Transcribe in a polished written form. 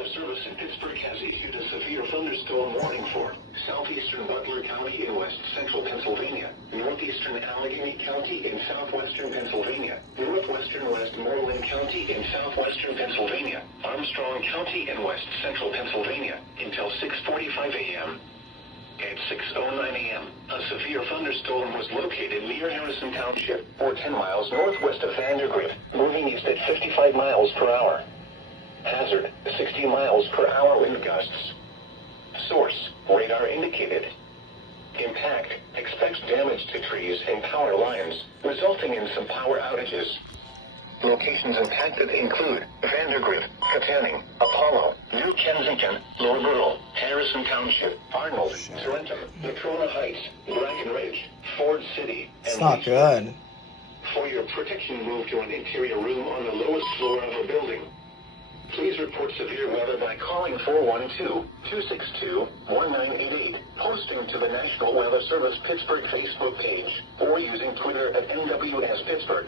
Weather Service in Pittsburgh has issued a severe thunderstorm warning for southeastern Butler County in west central Pennsylvania, northeastern Allegheny County in southwestern Pennsylvania, northwestern Westmoreland County in southwestern Pennsylvania, Armstrong County in west central Pennsylvania until 6:45 a.m. At 6:09 a.m., a severe thunderstorm was located near Harrison Township, or 10 miles northwest of Vandergrift, moving east at 55 miles per hour. Hazard, 60 miles per hour wind gusts. Source, radar indicated. Impact, expects damage to trees and power lines, resulting in some power outages. Locations impacted include Vandergrift, Katanning, Apollo, New Kensington, Loughborough, Harrison Township, Arnold, Tarentum, Natrona Heights, Dragon Ridge, Ford City, and It's not good. For your protection, move to an interior room on the lowest floor of a building. Please report severe weather by calling 412-262-1988, posting to the National Weather Service Pittsburgh Facebook page, or using Twitter at NWS Pittsburgh.